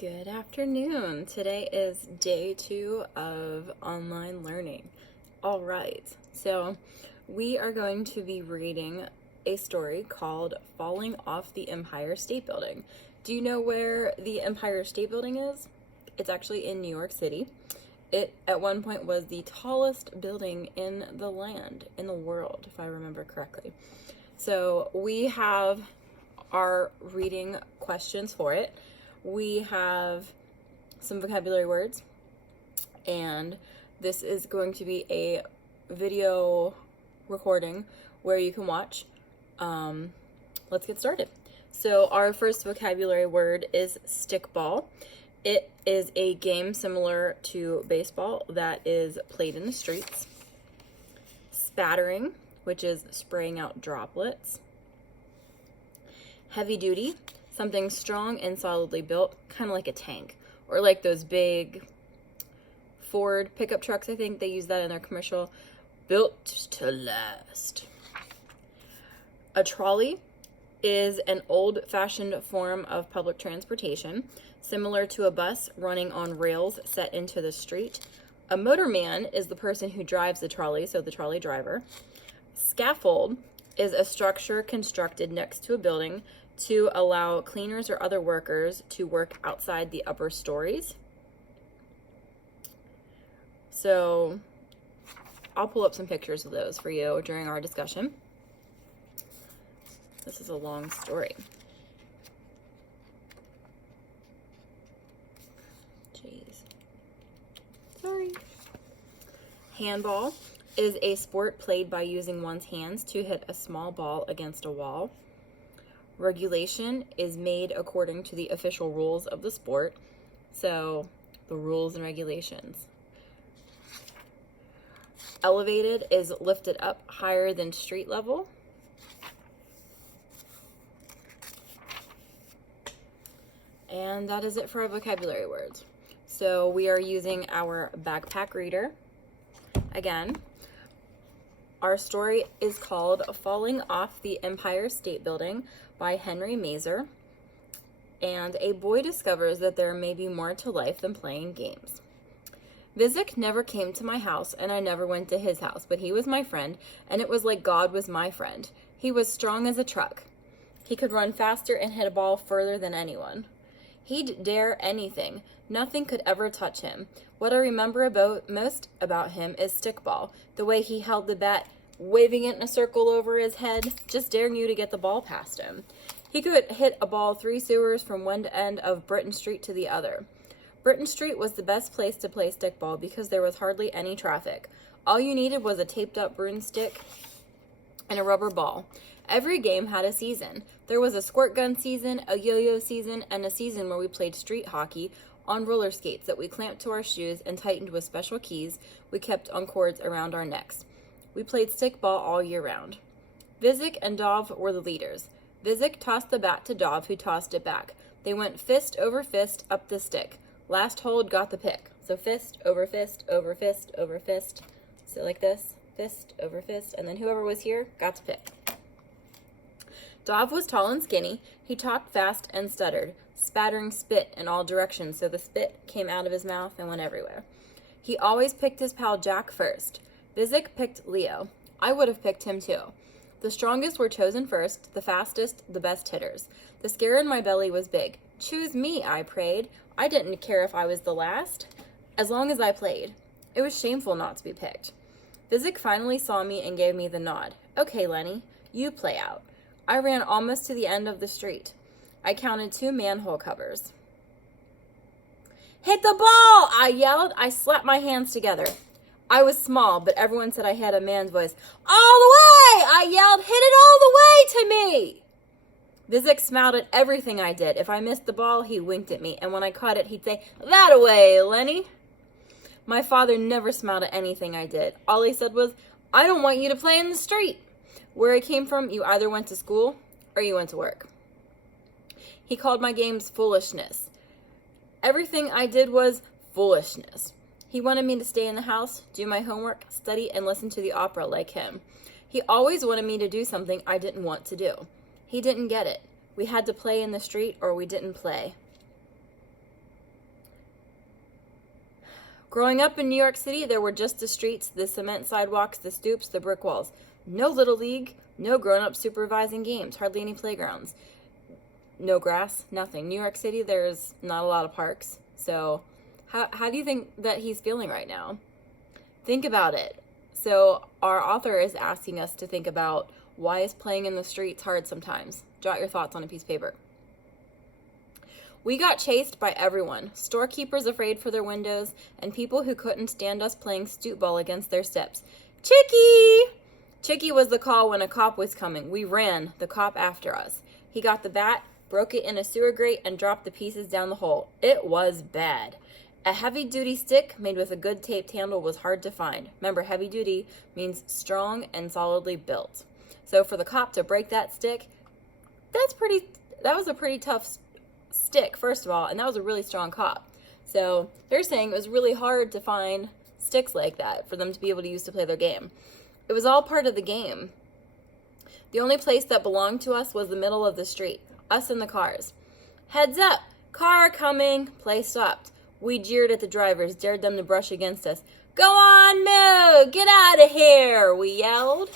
Good afternoon. Today is day 2 of online learning. All right, so we are going to be reading a story called Falling Off the Empire State Building. Do you know where the Empire State Building is? It's actually in New York City. It at one point was the tallest building in the land, in the world, if I remember correctly. So we have our reading questions for it. We have some vocabulary words, and this is going to be a video recording where you can watch. Let's get started. So our first vocabulary word is stickball. It is a game similar to baseball that is played in the streets. Spattering, which is spraying out droplets. Heavy duty, something strong and solidly built, kind of like a tank, or like those big Ford pickup trucks. I think they use that in their commercial. Built to last. A trolley is an old-fashioned form of public transportation, similar to a bus running on rails set into the street. A motorman is the person who drives the trolley, so the trolley driver. Scaffold is a structure constructed next to a building to allow cleaners or other workers to work outside the upper stories. So I'll pull up some pictures of those for you during our discussion. This is a long story. Jeez. Sorry. Handball is a sport played by using one's hands to hit a small ball against a wall. Regulation is made according to the official rules of the sport, so the rules and regulations. Elevated is lifted up higher than street level. And that is it for our vocabulary words. So we are using our backpack reader. Again, our story is called Falling Off the Empire State Building by Henry Mazer. And a boy discovers that there may be more to life than playing games. Vizik never came to my house, and I never went to his house, but he was my friend, and it was like God was my friend. He was strong as a truck. He could run faster and hit a ball further than anyone. He'd dare anything. Nothing could ever touch him. What I remember most about him is stickball, the way he held the bat, waving it in a circle over his head, just daring you to get the ball past him. He could hit a ball 3 sewers from one end of Britton Street to the other. Britton Street was the best place to play stickball because there was hardly any traffic. All you needed was a taped-up broomstick and a rubber ball. Every game had a season. There was a squirt gun season, a yo-yo season, and a season where we played street hockey on roller skates that we clamped to our shoes and tightened with special keys we kept on cords around our necks. We played stickball all year round. Vizik and Dov were the leaders. Vizik tossed the bat to Dov, who tossed it back. They went fist over fist up the stick. Last hold got the pick. So fist over fist over fist over fist. So like this, fist over fist, and then whoever was here got to pick. Dov was tall and skinny. He talked fast and stuttered, spattering spit in all directions so the spit came out of his mouth and went everywhere. He always picked his pal Jack first. Vizik picked Leo. I would have picked him too. The strongest were chosen first, the fastest, the best hitters. The scare in my belly was big. Choose me, I prayed. I didn't care if I was the last, as long as I played. It was shameful not to be picked. Vizik finally saw me and gave me the nod. Okay, Lenny, you play out. I ran almost to the end of the street. I counted 2 manhole covers. Hit the ball, I yelled. I slapped my hands together. I was small, but everyone said I had a man's voice. All the way, I yelled. Hit it all the way to me. Vizik smiled at everything I did. If I missed the ball, he winked at me, and when I caught it, he'd say, that away, Lenny. My father never smiled at anything I did. All he said was, I don't want you to play in the street. Where I came from, you either went to school or you went to work. He called my games foolishness. Everything I did was foolishness. He wanted me to stay in the house, do my homework, study, and listen to the opera like him. He always wanted me to do something I didn't want to do. He didn't get it. We had to play in the street or we didn't play. Growing up in New York City, there were just the streets, the cement sidewalks, the stoops, the brick walls. No Little League, no grown-up supervising games, hardly any playgrounds. No grass, nothing. New York City, there's not a lot of parks. So how do you think that he's feeling right now? Think about it. So our author is asking us to think about, why is playing in the streets hard sometimes? Jot your thoughts on a piece of paper. We got chased by everyone, storekeepers afraid for their windows, and people who couldn't stand us playing stoop ball against their steps. Chicky! Chicky was the call when a cop was coming. We ran, the cop after us. He got the bat, broke it in a sewer grate, and dropped the pieces down the hole. It was bad. A heavy-duty stick made with a good taped handle was hard to find. Remember, heavy-duty means strong and solidly built. So for the cop to break that stick, that was a pretty tough stick, first of all, and that was a really strong cop. So they're saying it was really hard to find sticks like that for them to be able to use to play their game. It was all part of the game. The only place that belonged to us was the middle of the street, us and the cars. Heads up! Car coming! Play stopped. We jeered at the drivers, dared them to brush against us. Go on, move! Get out of here! We yelled.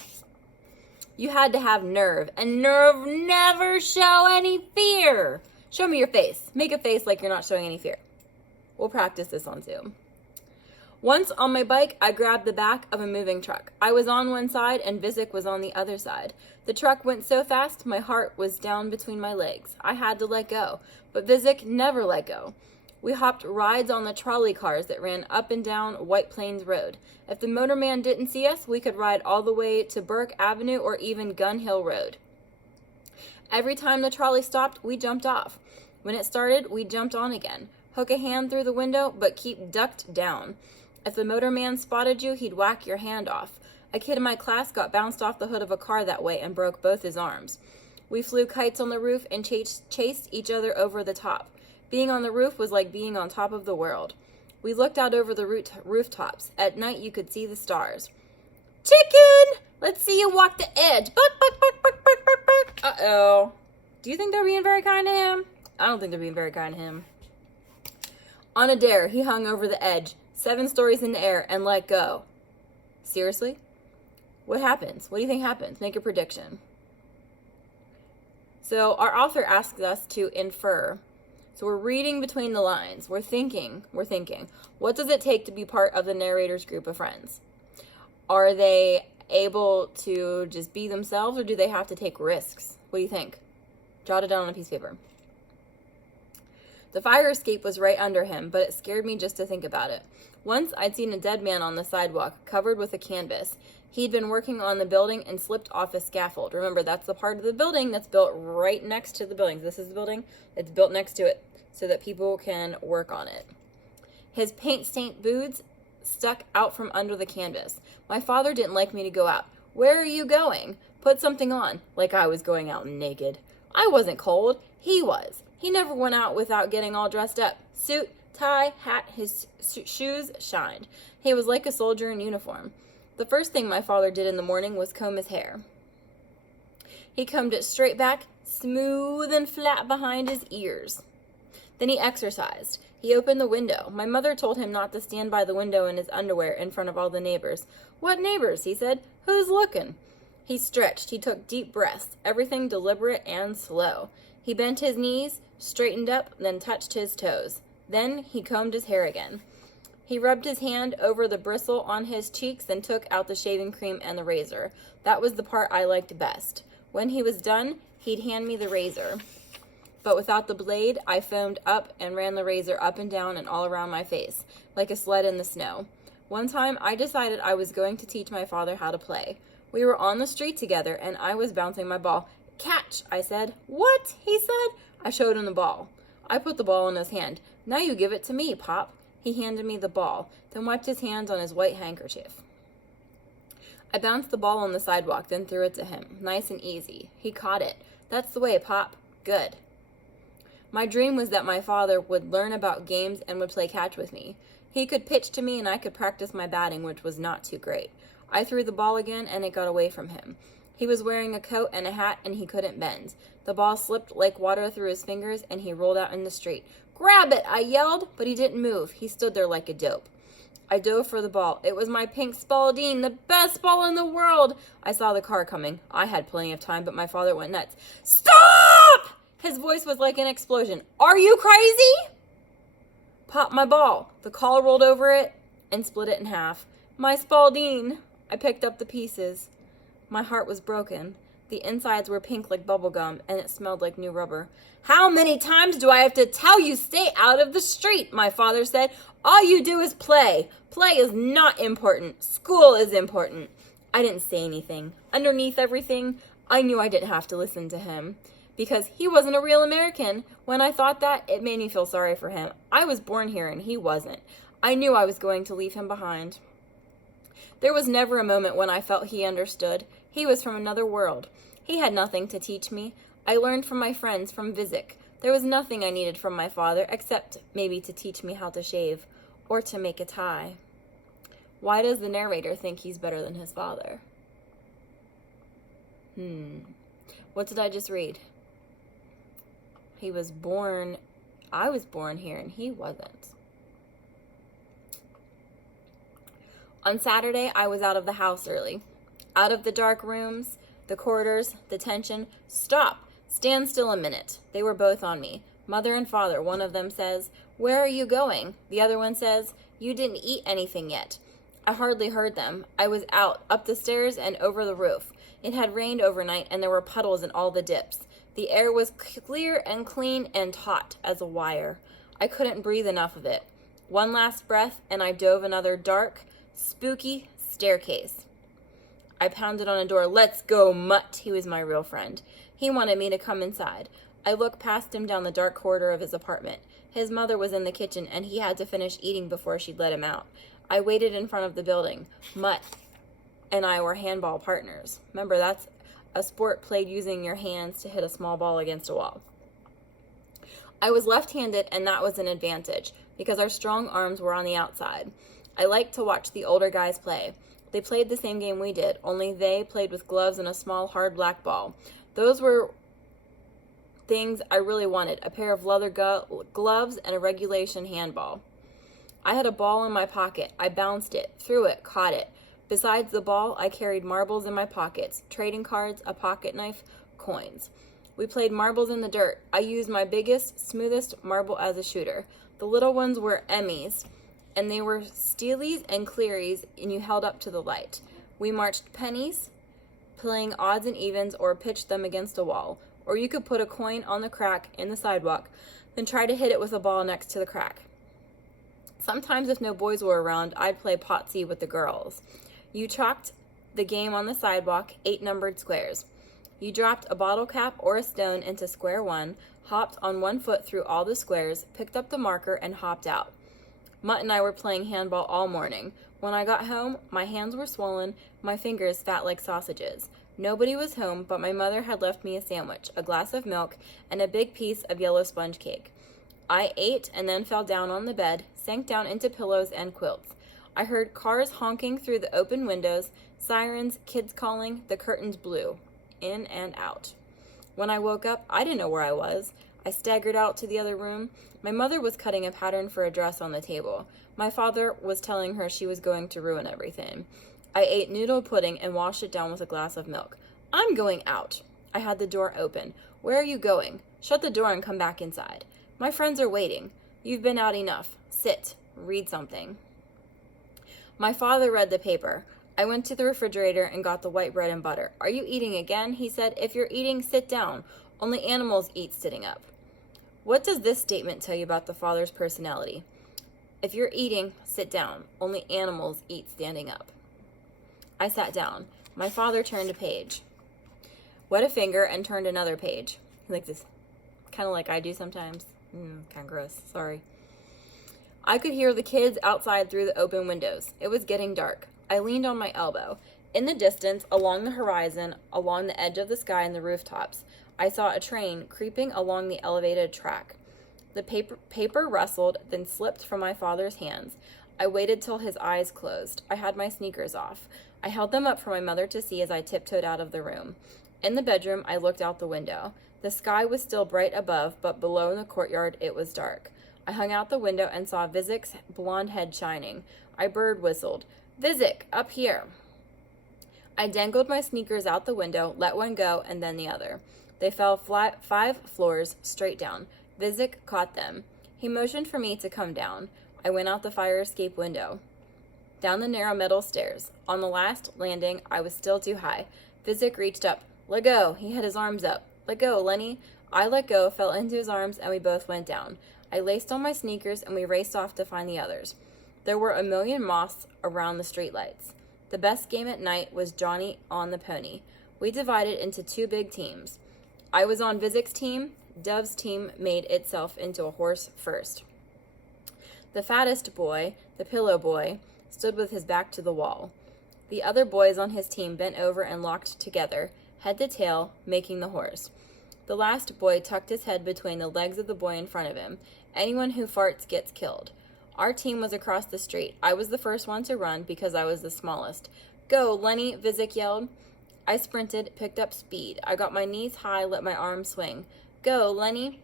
You had to have nerve, and nerve never show any fear. Show me your face. Make a face like you're not showing any fear. We'll practice this on Zoom. Once on my bike, I grabbed the back of a moving truck. I was on one side and Vizik was on the other side. The truck went so fast, my heart was down between my legs. I had to let go, but Vizik never let go. We hopped rides on the trolley cars that ran up and down White Plains Road. If the motorman didn't see us, we could ride all the way to Burke Avenue or even Gun Hill Road. Every time the trolley stopped, we jumped off. When it started, we jumped on again. Hook a hand through the window, but keep ducked down. If the motorman spotted you, he'd whack your hand off. A kid in my class got bounced off the hood of a car that way and broke both his arms. We flew kites on the roof and chased each other over the top. Being on the roof was like being on top of the world. We looked out over the rooftops. At night, you could see the stars. Chicken! Let's see you walk the edge. Buck, buck, buck, buck, buck, buck, buck. Uh-oh. Do you think they're being very kind to him? I don't think they're being very kind to him. On a dare, he hung over the edge, 7 stories in the air, and let go. Seriously? What happens? What do you think happens? Make a prediction. So our author asks us to infer. So we're reading between the lines. We're thinking. What does it take to be part of the narrator's group of friends? Are they able to just be themselves, or do they have to take risks? What do you think? Jot it down on a piece of paper. The fire escape was right under him, but it scared me just to think about it. Once I'd seen a dead man on the sidewalk, covered with a canvas. He'd been working on the building and slipped off a scaffold. Remember, that's the part of the building that's built right next to the building. This is the building. It's built next to it so that people can work on it. His paint-stained boots stuck out from under the canvas. My father didn't like me to go out. Where are you going? Put something on. Like I was going out naked. I wasn't cold. He was. He never went out without getting all dressed up. Suit, tie, hat, his shoes shined. He was like a soldier in uniform. The first thing my father did in the morning was comb his hair. He combed it straight back, smooth and flat behind his ears. Then he exercised. He opened the window. My mother told him not to stand by the window in his underwear in front of all the neighbors. What neighbors? He said. Who's looking? He stretched. He took deep breaths, everything deliberate and slow. He bent his knees, straightened up, then touched his toes. Then he combed his hair again. He rubbed his hand over the bristle on his cheeks, then took out the shaving cream and the razor. That was the part I liked best. When he was done, he'd hand me the razor. But without the blade, I foamed up and ran the razor up and down and all around my face, like a sled in the snow. One time, I decided I was going to teach my father how to play. We were on the street together, and I was bouncing my ball. Catch, I said. What? He said. I showed him the ball. I put the ball in his hand. Now you give it to me, Pop. He handed me the ball, then wiped his hands on his white handkerchief. I bounced the ball on the sidewalk, then threw it to him. Nice and easy. He caught it. That's the way, Pop. Good. My dream was that my father would learn about games and would play catch with me. He could pitch to me and I could practice my batting, which was not too great. I threw the ball again and it got away from him. He was wearing a coat and a hat and he couldn't bend. The ball slipped like water through his fingers and he rolled out in the street. Grab it, I yelled, but he didn't move. He stood there like a dope. I dove for the ball. It was my pink Spalding, the best ball in the world. I saw the car coming. I had plenty of time, but my father went nuts. Stop! His voice was like an explosion. Are you crazy? Pop my ball. The car rolled over it and split it in half. My Spalding. I picked up the pieces. My heart was broken. The insides were pink like bubble gum, and it smelled like new rubber. How many times do I have to tell you stay out of the street? My father said. All you do is play. Play is not important. School is important. I didn't say anything. Underneath everything, I knew I didn't have to listen to him. Because he wasn't a real American. When I thought that, it made me feel sorry for him. I was born here and he wasn't. I knew I was going to leave him behind. There was never a moment when I felt he understood. He was from another world. He had nothing to teach me. I learned from my friends from Vizik. There was nothing I needed from my father except maybe to teach me how to shave or to make a tie. Why does the narrator think he's better than his father? What did I just read? I was born here and he wasn't. On Saturday, I was out of the house early. Out of the dark rooms, the corridors, the tension. Stop! Stand still a minute. They were both on me. Mother and father. One of them says, "Where are you going?" The other one says, "You didn't eat anything yet." I hardly heard them. I was out, up the stairs and over the roof. It had rained overnight and there were puddles in all the dips. The air was clear and clean and taut as a wire. I couldn't breathe enough of it. One last breath and I dove another dark, spooky staircase. I pounded on a door. "Let's go, Mutt." He was my real friend. He wanted me to come inside. I looked past him down the dark corridor of his apartment. His mother was in the kitchen and he had to finish eating before she'd let him out. I waited in front of the building. Mutt and I were handball partners. Remember, that's a sport played using your hands to hit a small ball against a wall. I was left-handed and that was an advantage because our strong arms were on the outside. I liked to watch the older guys play. They played the same game we did, only they played with gloves and a small, hard black ball. Those were things I really wanted, a pair of leather gloves and a regulation handball. I had a ball in my pocket. I bounced it, threw it, caught it. Besides the ball, I carried marbles in my pockets, trading cards, a pocket knife, coins. We played marbles in the dirt. I used my biggest, smoothest marble as a shooter. The little ones were Emmys, and they were steelies and clearies, and you held up to the light. We marched pennies, playing odds and evens, or pitched them against a wall. Or you could put a coin on the crack in the sidewalk, then try to hit it with a ball next to the crack. Sometimes if no boys were around, I'd play potsy with the girls. You chalked the game on the sidewalk, 8 numbered squares. You dropped a bottle cap or a stone into square 1, hopped on 1 foot through all the squares, picked up the marker, and hopped out. Mutt and I were playing handball all morning. When I got home, my hands were swollen, my fingers fat like sausages. Nobody was home, but my mother had left me a sandwich, a glass of milk, and a big piece of yellow sponge cake. I ate and then fell down on the bed, sank down into pillows and quilts. I heard cars honking through the open windows, sirens, kids calling, the curtains blew, in and out. When I woke up, I didn't know where I was. I staggered out to the other room. My mother was cutting a pattern for a dress on the table. My father was telling her she was going to ruin everything. I ate noodle pudding and washed it down with a glass of milk. I'm going out. I had the door open. Where are you going? Shut the door and come back inside. My friends are waiting. You've been out enough. Sit. Read something. My father read the paper. I went to the refrigerator and got the white bread and butter. Are you eating again? He said. If you're eating, sit down. Only animals eat sitting up. What does this statement tell you about the father's personality? If you're eating, sit down. Only animals eat standing up. I sat down. My father turned a page, wet a finger, and turned another page. Like this, kind of like I do sometimes. Kind of gross. Sorry. I could hear the kids outside through the open windows. It was getting dark. I leaned on my elbow. In the distance, along the horizon, along the edge of the sky and the rooftops, I saw a train creeping along the elevated track. The paper rustled, then slipped from my father's hands. I waited till his eyes closed. I had my sneakers off. I held them up for my mother to see as I tiptoed out of the room. In the bedroom, I looked out the window. The sky was still bright above, but below in the courtyard, it was dark. I hung out the window and saw Vizik's blonde head shining. I bird whistled. Vizik, up here. I dangled my sneakers out the window, let one go, and then the other. They fell 5 floors straight down. Vizik caught them. He motioned for me to come down. I went out the fire escape window. Down the narrow metal stairs. On the last landing, I was still too high. Vizik reached up. Let go. He had his arms up. Let go, Lenny. I let go, fell into his arms, and we both went down. I laced on my sneakers, and we raced off to find the others. There were a million moths around the streetlights. The best game at night was Johnny on the Pony. We divided into 2 big teams. I was on Vizik's team. Dove's team made itself into a horse first. The fattest boy, the pillow boy, stood with his back to the wall. The other boys on his team bent over and locked together, head to tail, making the horse. The last boy tucked his head between the legs of the boy in front of him. Anyone who farts gets killed. Our team was across the street. I was the first one to run because I was the smallest. Go, Lenny, Vizik yelled. I sprinted, picked up speed. I got my knees high, let my arms swing. Go, Lenny.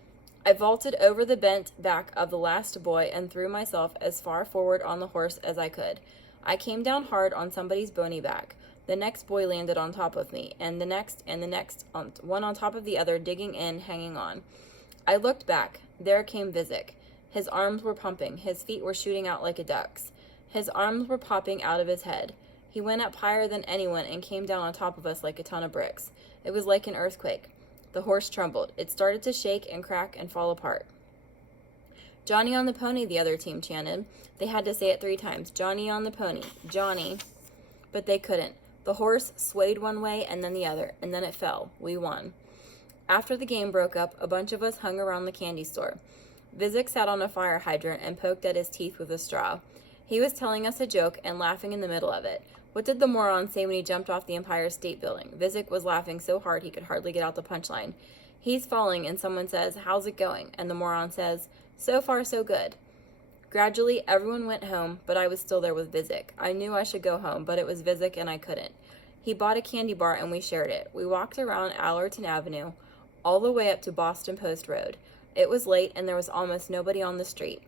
I vaulted over the bent back of the last boy and threw myself as far forward on the horse as I could. I came down hard on somebody's bony back. The next boy landed on top of me, and the next, one on top of the other, digging in, hanging on. I looked back. There came Vizik. His arms were pumping. His feet were shooting out like a duck's. His arms were popping out of his head. He went up higher than anyone and came down on top of us like a ton of bricks. It was like an earthquake. The horse trembled. It started to shake and crack and fall apart. Johnny on the Pony, the other team chanted. They had to say it 3 times. Johnny on the Pony. Johnny. But they couldn't. The horse swayed one way and then the other, and then it fell. We won. After the game broke up, a bunch of us hung around the candy store. Vizik sat on a fire hydrant and poked at his teeth with a straw. He was telling us a joke and laughing in the middle of it. What did the moron say when he jumped off the Empire State Building? Vizik was laughing so hard he could hardly get out the punchline. He's falling, and someone says, "How's it going?" And the moron says, "So far, so good." Gradually, everyone went home, but I was still there with Vizik. I knew I should go home, but it was Vizik and I couldn't. He bought a candy bar and we shared it. We walked around Allerton Avenue, all the way up to Boston Post Road. It was late and there was almost nobody on the street.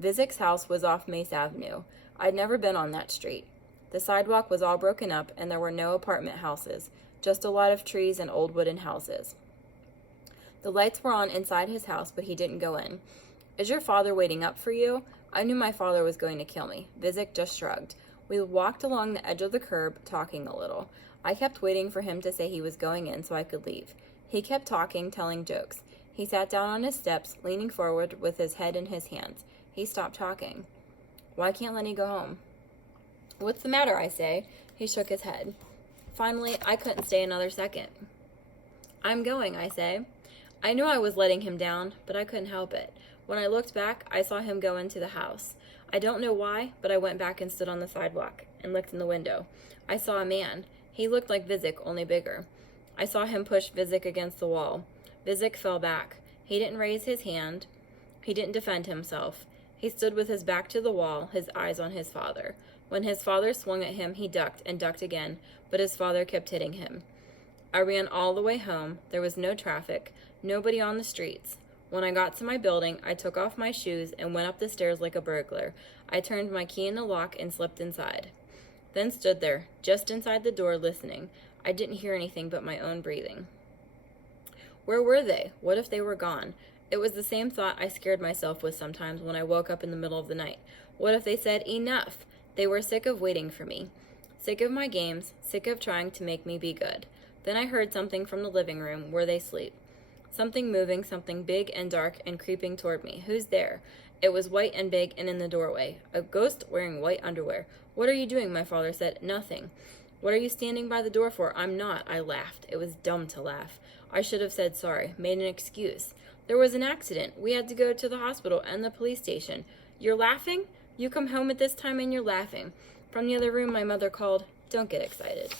Vizik's house was off Mace Avenue. I'd never been on that street. The sidewalk was all broken up and there were no apartment houses, just a lot of trees and old wooden houses. The lights were on inside his house, but he didn't go in. "Is your father waiting up for you?" I knew my father was going to kill me. Vizik just shrugged. We walked along the edge of the curb, talking a little. I kept waiting for him to say he was going in so I could leave. He kept talking, telling jokes. He sat down on his steps, leaning forward with his head in his hands. He stopped talking. "Why can't Lenny go home?" "What's the matter?" I say. He shook his head. Finally, I couldn't stay another second. "I'm going," I say. I knew I was letting him down, but I couldn't help it. When I looked back, I saw him go into the house. I don't know why, but I went back and stood on the sidewalk and looked in the window. I saw a man. He looked like Vizik, only bigger. I saw him push Vizik against the wall. Vizik fell back. He didn't raise his hand. He didn't defend himself. He stood with his back to the wall, his eyes on his father. When his father swung at him, he ducked and ducked again, but his father kept hitting him. I ran all the way home. There was no traffic, nobody on the streets. When I got to my building, I took off my shoes and went up the stairs like a burglar. I turned my key in the lock and slipped inside. Then stood there, just inside the door, listening. I didn't hear anything but my own breathing. Where were they? What if they were gone? It was the same thought I scared myself with sometimes when I woke up in the middle of the night. What if they said, "Enough"? They were sick of waiting for me. Sick of my games, sick of trying to make me be good. Then I heard something from the living room where they sleep. Something moving, something big and dark and creeping toward me. Who's there? It was white and big and in the doorway. A ghost wearing white underwear. "What are you doing?" my father said. "Nothing." "What are you standing by the door for?" "I'm not." I laughed. It was dumb to laugh. I should have said sorry, made an excuse. "There was an accident. We had to go to the hospital and the police station." "You're laughing? You come home at this time and you're laughing." From the other room, my mother called, "Don't get excited."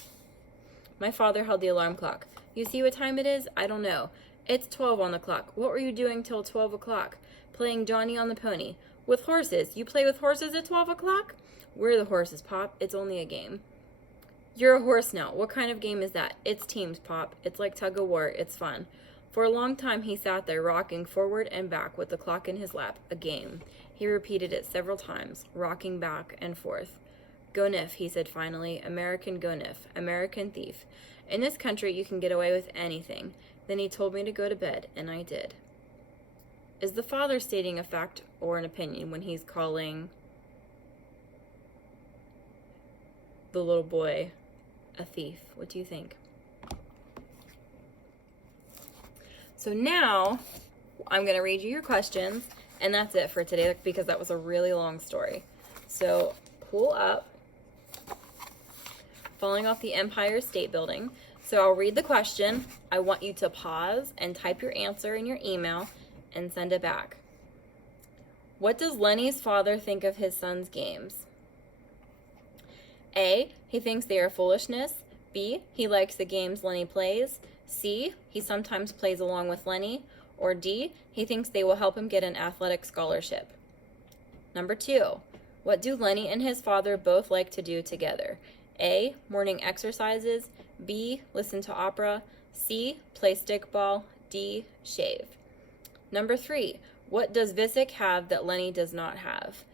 My father held the alarm clock. "You see what time it is?" "I don't know." "It's 12 on the clock." "What were you doing till 12 o'clock?" "Playing Johnny on the Pony." "With horses? You play with horses at 12 o'clock?" "We're the horses, Pop. It's only a game." "You're a horse now. What kind of game is that?" "It's teams, Pop. It's like tug of war. It's fun." For a long time he sat there, rocking forward and back with the clock in his lap. A game. He repeated it several times, rocking back and forth. Gonif, he said finally. American Gonif. American thief. In this country you can get away with anything. Then he told me to go to bed, and I did. Is the father stating a fact or an opinion when he's calling the little boy a thief? What do you think? So now I'm going to read you your questions, and that's it for today because that was a really long story. So pull up, falling off the Empire State Building. So I'll read the question. I want you to pause and type your answer in your email and send it back. What does Lenny's father think of his son's games? A, he thinks they are foolishness. B, he likes the games Lenny plays. C, he sometimes plays along with Lenny. Or D, he thinks they will help him get an athletic scholarship. Number 2, what do Lenny and his father both like to do together? A, morning exercises. B, listen to opera. C, play stickball. D, shave. Number 3, what does Visick have that Lenny does not have?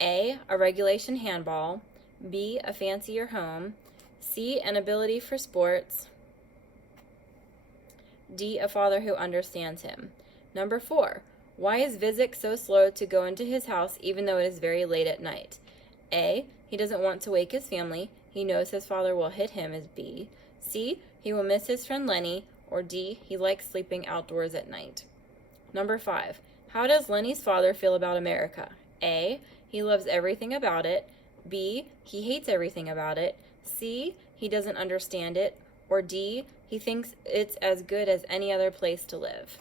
A, a regulation handball. B, a fancier home. C, an ability for sports. D, a father who understands him. Number 4, why is Visick so slow to go into his house even though it is very late at night? A, he doesn't want to wake his family. He knows his father will hit him is B. C, he will miss his friend Lenny. Or D, he likes sleeping outdoors at night. Number 5, how does Lenny's father feel about America? A, he loves everything about it. B, he hates everything about it. C, he doesn't understand it. Or D, he thinks it's as good as any other place to live.